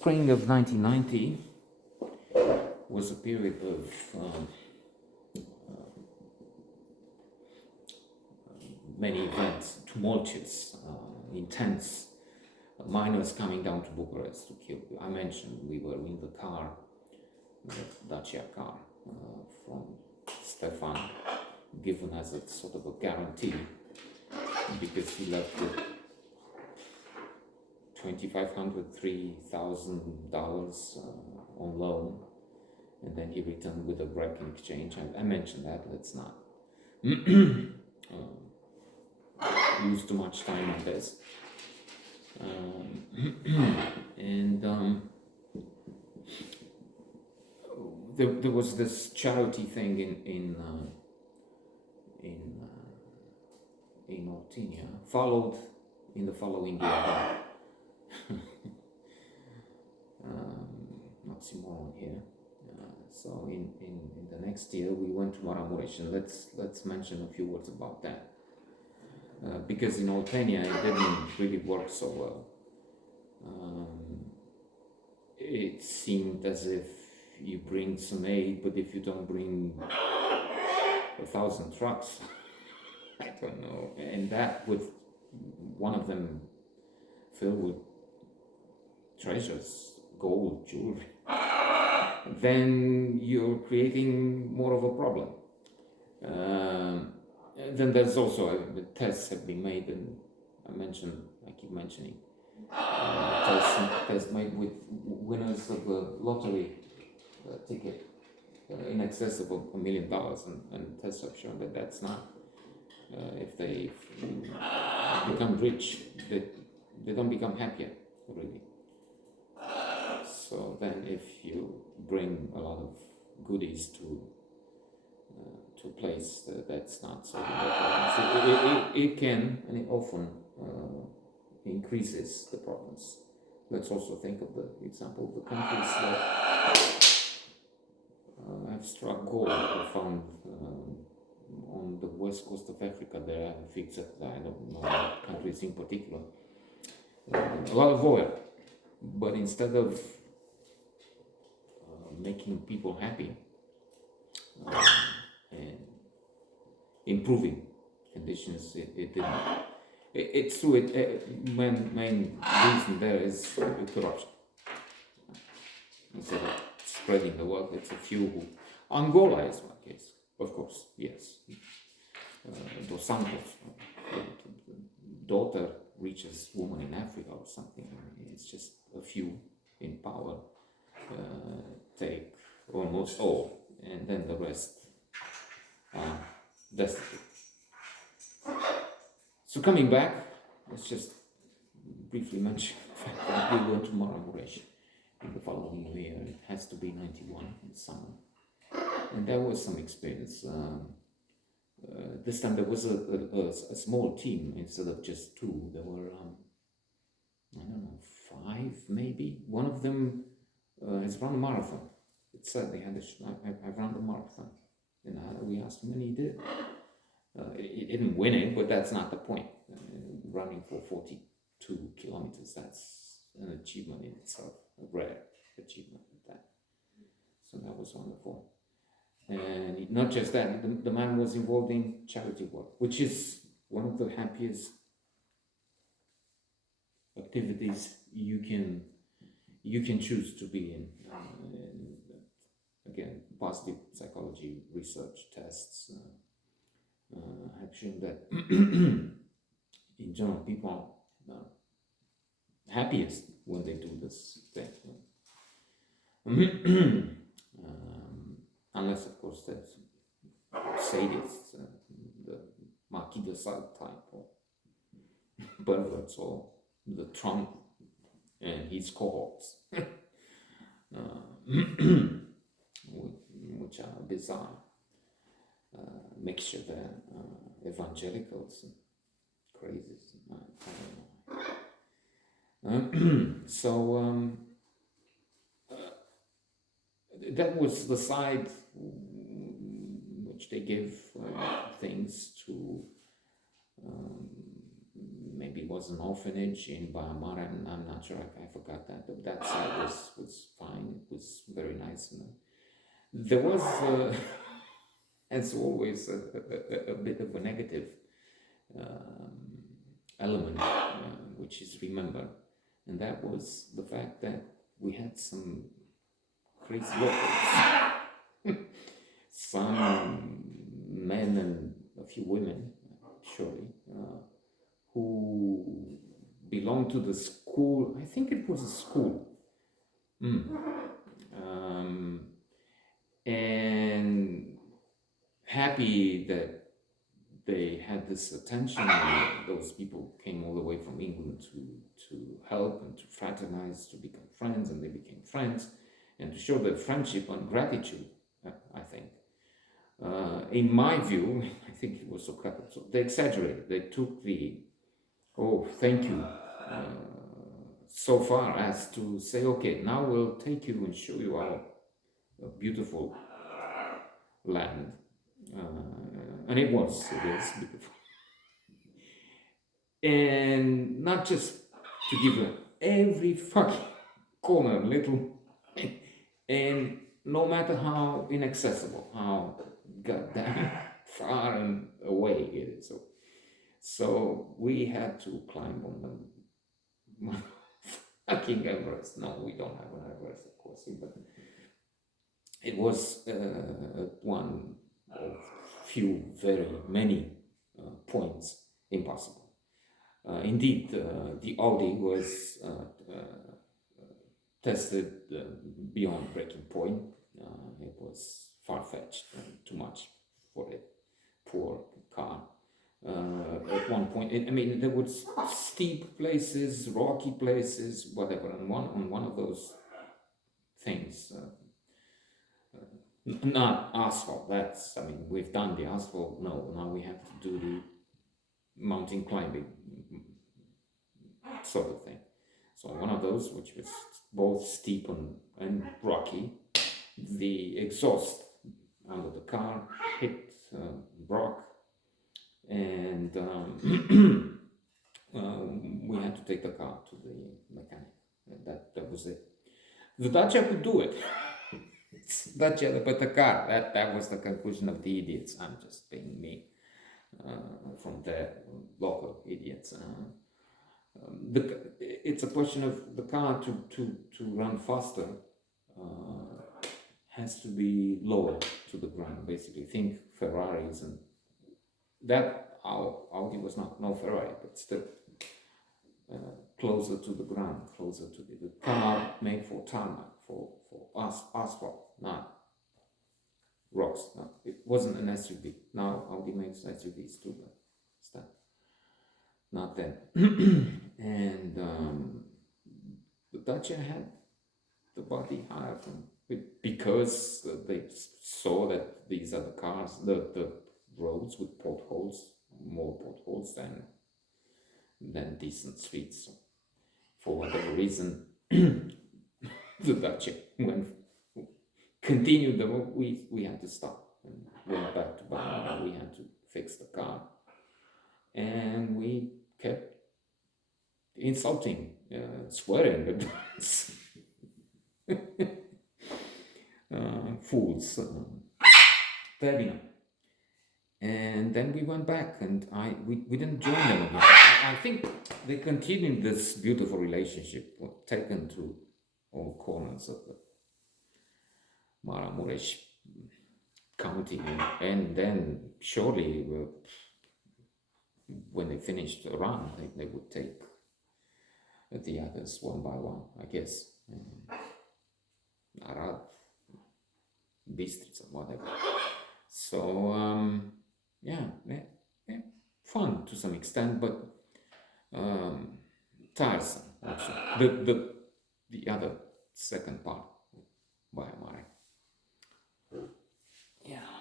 spring of 1990 was a period of many events, tumultuous, intense, miners coming down to Bucharest to kill. I mentioned we were in the car, the Dacia car from Stefan, given as a sort of a guarantee because he left it $2,500, $3,000 on loan, and then he returned with a break in exchange. I mentioned that. Let's not use too much time on this. And there was this charity thing in Oltenia, followed in the following year. Not Simon here. So in the next year we went to Maramureș, and let's mention a few words about that. Because in Oltenia it didn't really work so well. It seemed as if you bring some aid, but if you don't bring 1,000 trucks, I don't know, and that with one of them filled with treasures, gold, jewelry, then you're creating more of a problem. Then there's also the tests have been made, and I keep mentioning tests made with winners of the lottery ticket in excess of $1 million, and tests have shown that that's not. If they become rich, they don't become happier, really. So then if you bring a lot of goodies to a place that's not solving the problems, it can, and it often increases the problems. Let's also think of the example of the countries that have struck gold or found on the west coast of Africa. There are fixed, I don't know countries in particular, a lot of oil, but instead of making people happy and improving conditions, it didn't. It's true. Main reason there is corruption. Instead of spreading the wealth, it's a few who. Angola is one case, of course. Yes, Dos Santos, daughter richest woman in Africa or something. It's just a few in power take almost all, and then the rest are destitute. So coming back, let's just briefly mention the fact that we went to Maramureș in the following year. It has to be 91 in summer, and there was some experience. This time there was a small team instead of just two. There were I don't know, 5 maybe. One of them has run a marathon. It said they had I've run the marathon, and we asked him, and he did. He didn't win it, but that's not the point. Running for 42 kilometers, that's an achievement in itself, a rare achievement at that. So that was wonderful. And not just that, the man was involved in charity work, which is one of the happiest activities you can choose to be in. Again, positive psychology research tests have shown that in general people are happiest when they do this thing. Unless, of course, there's sadists, the Marquis de Sade type, or perverts, or the Trump and his cohorts, which are bizarre mixture there, evangelicals and crazies. I don't know. So that was the side which they gave things to maybe it was an orphanage in Bahamara, I'm not sure, I forgot that, but that side was fine, it was very nice. There was, as always, a bit of a negative element, which is remembered, and that was the fact that we had some crazy locals, some men and a few women, surely, who belonged to the school. I think it was a school. And happy that they had this attention, and those people came all the way from England to help and to fraternize, to become friends, and they became friends, and to show their friendship and gratitude, I think. In my view, I think it was Socrates, so they exaggerated. They took the, oh, thank you, so far as to say, okay, now we'll take you and show you our beautiful land. And it is beautiful. And not just to give her every fucking corner, little, and no matter how inaccessible, how goddamn far and away it is. So we had to climb on the fucking Everest. No, we don't have an Everest, of course, but it was one of few, very many points impossible. Indeed, the Audi was tested beyond breaking point. It was far-fetched and too much for it. Poor car. At one point, I mean, there were steep places, rocky places, whatever. And on one of those things, not asphalt. That's, I mean, we've done the asphalt. No, now we have to do the mountain climbing sort of thing. So one of those, which was both steep and rocky, the exhaust out of the car hit rock, and we had to take the car to the mechanic. That was it. The Dacia could do it. Dacia, but the car, that was the conclusion of the idiots. I'm just being me, from the local idiots. It's a question of the car to run faster, has to be lower to the ground, basically. Think Ferraris, and that Audi was no Ferrari, but still closer to the ground, closer to the car made for tarmac, for asphalt, not rocks. No, it wasn't an SUV. Now Audi makes SUVs too, but still not then. And the Dacia had the body higher because they saw that these are the cars, the roads with potholes, more potholes than decent streets. So for whatever reason, the Dacia continued the road. We had to stop and went back to Bahama. We had to fix the car, and we kept insulting, swearing at us. Fools, Termina. And then we went back, and we didn't join them again. I think they continued this beautiful relationship, taken to all corners of the Maramuresh County, and then surely when they finished the run, they would take the others one by one, I guess. Arad, Bistrica, whatever. So yeah, fun to some extent, but tiresome also. The other second part by Mare. Yeah.